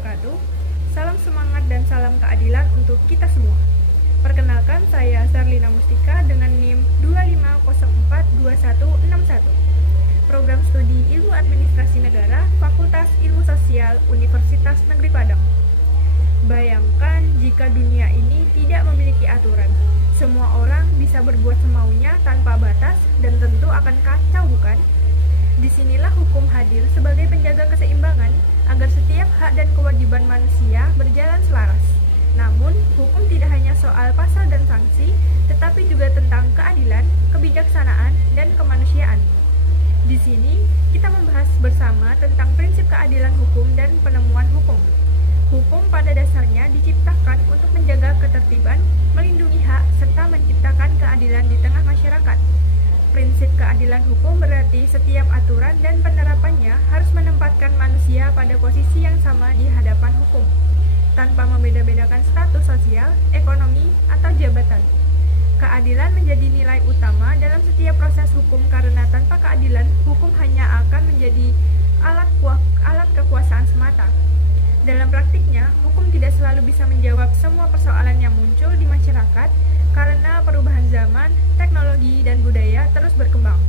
wabarakatuh. Salam semangat dan salam keadilan untuk kita semua. Perkenalkan, saya Sarlina Mustika dengan NIM 25042161. Program Studi Ilmu Administrasi Negara, Fakultas Ilmu Sosial, Universitas Negeri Padang. Bayangkan jika dunia ini tidak memiliki aturan. Semua orang bisa berbuat semaunya tanpa batas dan tentu akan kacau, bukan? Disinilah hukum hadir sebagai penjaga keseimbangan agar setiap hak dan kewajiban manusia berjalan selaras. Namun, hukum tidak hanya soal pasal dan sanksi, tetapi juga tentang keadilan, kebijaksanaan, dan kemanusiaan. Di sini, kita membahas bersama tentang prinsip keadilan hukum dan penemuan hukum. Hukum pada dasarnya diciptakan untuk menjaga ketertiban, melindungi hak, serta menciptakan keadilan di tengah masyarakat. Prinsip keadilan hukum berarti setiap aturan dan penerapannya harus menempatkan manusia pada posisi yang sama di hadapan hukum, tanpa membeda-bedakan status sosial, ekonomi, atau jabatan. Keadilan menjadi nilai utama dalam setiap proses hukum karena tanpa keadilan, hukum hanya akan menjadi alat kekuasaan semata. Dalam praktiknya, hukum tidak selalu bisa menjawab semua persoalan yang muncul di masyarakat karena perubahan zaman, teknologi, dan budaya terus berkembang.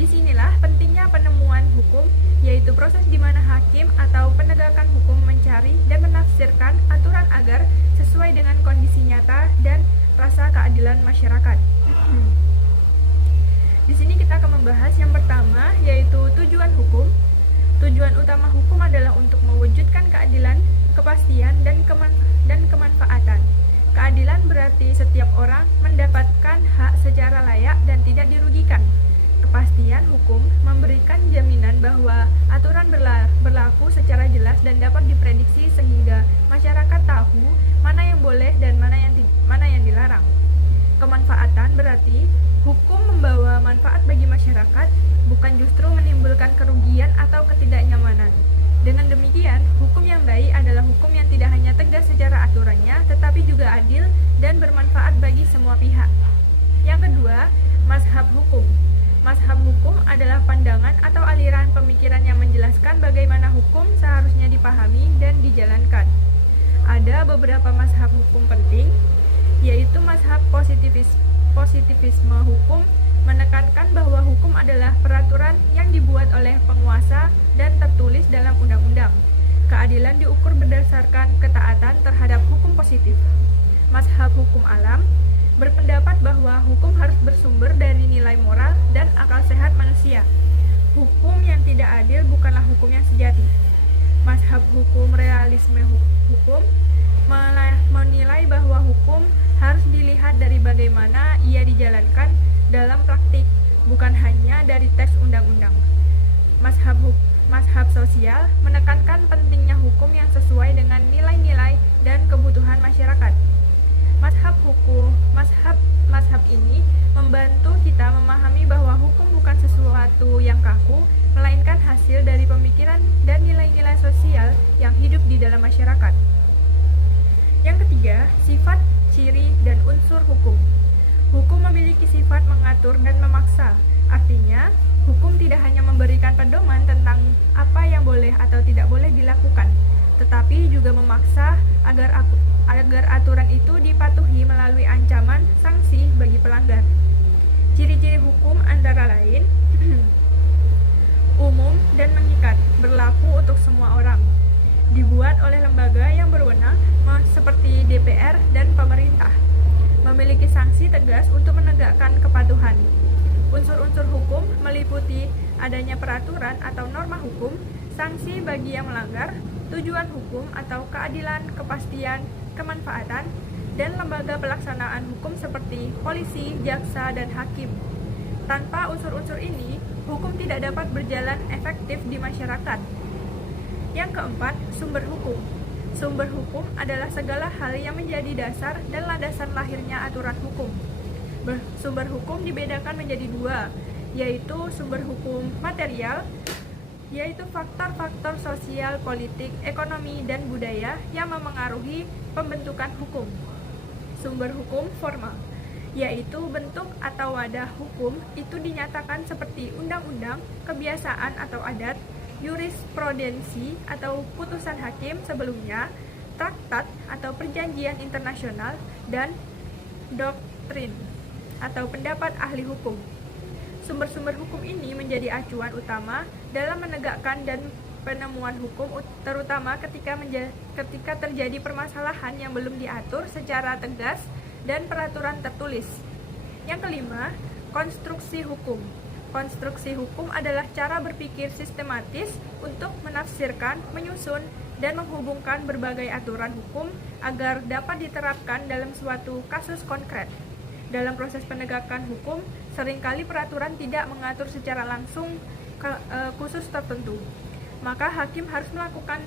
Disinilah pentingnya penemuan hukum, yaitu proses di mana hakim atau penegakan hukum mencari dan menafsirkan aturan agar sesuai dengan kondisi nyata dan rasa keadilan masyarakat. Di sini kita akan membahas yang pertama, yaitu tujuan hukum. Tujuan utama hukum adalah untuk mewujudkan keadilan, kepastian, dan kemanfaatan. Keadilan berarti setiap orang mendapatkan hak secara layak dan tidak dirugikan. Kepastian hukum memberikan jaminan bahwa aturan berlaku secara jelas dan dapat diprediksi sehingga masyarakat tahu mana yang boleh dan mana yang dilarang. Kemanfaatan berarti hukum membawa manfaat bagi masyarakat, bukan justru menimbulkan kerugian atau ketidaknyamanan. Dengan demikian, hukum yang baik adalah hukum yang tidak hanya tegas secara aturannya, tetapi juga adil dan bermanfaat bagi semua pihak. Yang kedua, mazhab hukum. Mazhab hukum adalah pandangan atau aliran pemikiran yang menjelaskan bagaimana hukum seharusnya dipahami dan dijalankan. Ada beberapa mazhab hukum penting, yaitu mazhab positivisme hukum menekankan bahwa hukum adalah peraturan yang dibuat oleh penguasa dan tertulis dalam undang-undang. Keadilan diukur berdasarkan ketaatan terhadap hukum positif. Mazhab hukum alam berpendapat bahwa hukum harus bersumber dari nilai moral dan akal sehat manusia. Hukum yang tidak adil bukanlah hukum yang sejati. Mazhab hukum realisme hukum menilai bahwa hukum harus dilihat dari bagaimana ia dijalankan dalam praktik, bukan hanya dari teks undang-undang. Mazhab sosial menekankan pentingnya hukum yang sesuai dengan nilai-nilai dan kebutuhan masyarakat. Mazhab ini membantu kita memahami bahwa hukum bukan sesuatu yang kaku, melainkan hasil dari pemikiran dan nilai-nilai sosial yang hidup di dalam masyarakat. Yang ketiga, sifat, ciri, dan unsur hukum. Hukum memiliki sifat mengatur dan memaksa. Artinya, hukum tidak hanya memberikan pedoman tentang apa yang boleh atau tidak boleh dilakukan, tetapi juga memaksa agar aturan itu dipatuhi melalui ancaman sanksi bagi pelanggar. Ciri-ciri hukum antara lain umum dan mengikat, berlaku untuk semua orang, dibuat oleh lembaga yang berwenang seperti DPR dan pemerintah, memiliki sanksi tegas untuk menegakkan kepatuhan. Unsur-unsur hukum meliputi adanya peraturan atau norma hukum, sanksi bagi yang melanggar, tujuan hukum atau keadilan, kepastian, kemanfaatan, dan lembaga pelaksanaan hukum seperti polisi, jaksa, dan hakim. Tanpa unsur-unsur ini, hukum tidak dapat berjalan efektif di masyarakat. Yang keempat, sumber hukum. Sumber hukum adalah segala hal yang menjadi dasar dan landasan lahirnya aturan hukum. Sumber hukum dibedakan menjadi dua, yaitu sumber hukum material, yaitu faktor-faktor sosial, politik, ekonomi, dan budaya yang memengaruhi pembentukan hukum. Sumber hukum formal, yaitu bentuk atau wadah hukum itu dinyatakan seperti undang-undang, kebiasaan atau adat, jurisprudensi atau putusan hakim sebelumnya, traktat atau perjanjian internasional, dan doktrin atau pendapat ahli hukum. Sumber-sumber hukum ini menjadi acuan utama dalam menegakkan dan penemuan hukum, terutama ketika terjadi permasalahan yang belum diatur secara tegas dan peraturan tertulis. Yang kelima, konstruksi hukum. Konstruksi hukum adalah cara berpikir sistematis untuk menafsirkan, menyusun, dan menghubungkan berbagai aturan hukum agar dapat diterapkan dalam suatu kasus konkret. Dalam proses penegakan hukum, seringkali peraturan tidak mengatur secara langsung khusus tertentu. Maka hakim harus melakukan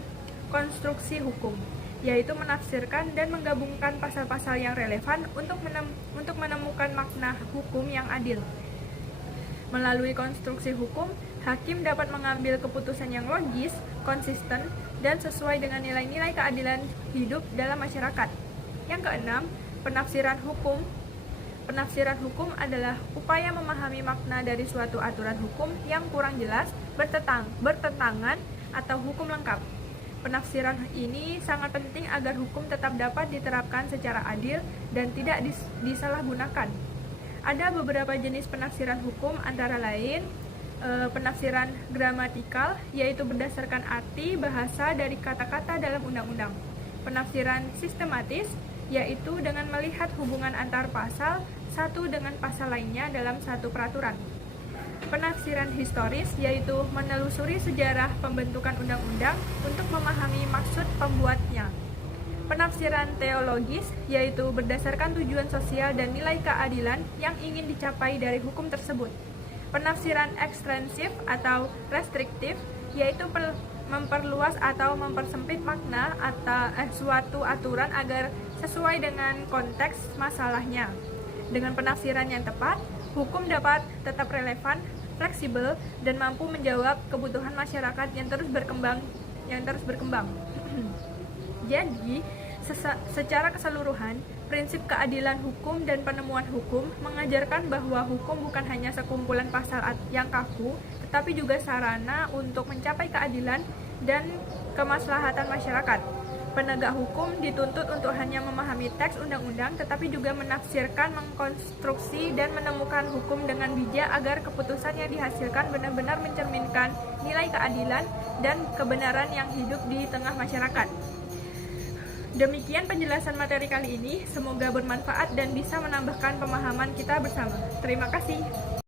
konstruksi hukum, yaitu menafsirkan dan menggabungkan pasal-pasal yang relevan untuk menemukan makna hukum yang adil. Melalui konstruksi hukum, hakim dapat mengambil keputusan yang logis, konsisten, dan sesuai dengan nilai-nilai keadilan hidup dalam masyarakat. Yang keenam, penafsiran hukum. Penafsiran hukum adalah upaya memahami makna dari suatu aturan hukum yang kurang jelas, bertentangan, atau hukum lengkap. Penafsiran ini sangat penting agar hukum tetap dapat diterapkan secara adil dan tidak disalahgunakan. Ada beberapa jenis penafsiran hukum, antara lain penafsiran gramatikal, yaitu berdasarkan arti bahasa dari kata-kata dalam undang-undang. Penafsiran sistematis, yaitu dengan melihat hubungan antar pasal satu dengan pasal lainnya dalam satu peraturan. Penafsiran historis, yaitu menelusuri sejarah pembentukan undang-undang untuk memahami maksud pembuatnya. Penafsiran teologis, yaitu berdasarkan tujuan sosial dan nilai keadilan yang ingin dicapai dari hukum tersebut. Penafsiran ekstensif atau restriktif, yaitu memperluas atau mempersempit makna atau suatu aturan agar sesuai dengan konteks masalahnya. Dengan penafsiran yang tepat, hukum dapat tetap relevan, fleksibel, dan mampu menjawab kebutuhan masyarakat yang terus berkembang. Jadi, secara keseluruhan, prinsip keadilan hukum dan penemuan hukum mengajarkan bahwa hukum bukan hanya sekumpulan pasal yang kaku, tetapi juga sarana untuk mencapai keadilan dan kemaslahatan masyarakat. Penegak hukum dituntut untuk hanya memahami teks undang-undang, tetapi juga menafsirkan, mengkonstruksi, dan menemukan hukum dengan bijak agar keputusan yang dihasilkan benar-benar mencerminkan nilai keadilan dan kebenaran yang hidup di tengah masyarakat. Demikian penjelasan materi kali ini, semoga bermanfaat dan bisa menambahkan pemahaman kita bersama. Terima kasih.